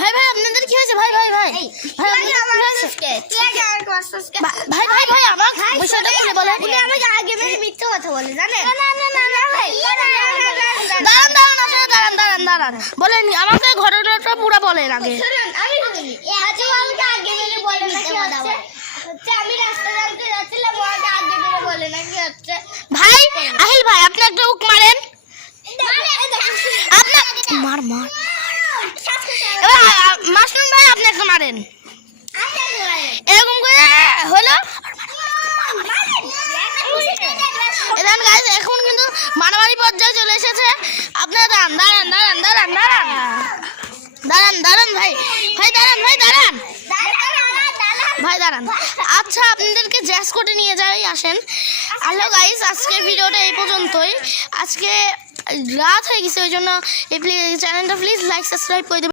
ভাই ভাই আপনাদের কি হয়েছে? ভাই ভাই ভাই ভাই ভাই ভাই ভাই আমার বিষয়টা খুলে বলেন। আমাকে আগে মেরে মিথ্যে কথা বলে জানেন? দাঁড়ান দাঁড়ান আপনারা দাঁড়ান বলেন আমাকে ঘটনাটা পুরো বলেন আগে। আমি বলি আমাকে আগে মেরে বলে না কি হচ্ছে আমি রাস্তা জানতে যাচ্ছিলাম আমাকে আগে মেরে বলে না কি হচ্ছে। ভাই আহিল ভাই আপনি একটা উক মারেন। আপনার মার মার মাসরুম ভাই আপনি একটা মারেন এরকম করে হলো। এখন কিন্তু মারামারি পর্যায়ে চলে এসেছে। আপনারা দাঁড়ান ভাই দাঁড়ান। আচ্ছা আপনাদেরকে জ্যাস কোর্টে নিয়ে যাই আসেন। হ্যালো গাইস, আজকের ভিডিওটা এই পর্যন্তই। আজকে রাত হয়ে গেছে, ওই জন্য এই চ্যানেলটা প্লিজ লাইক সাবস্ক্রাইব করে দেবেন।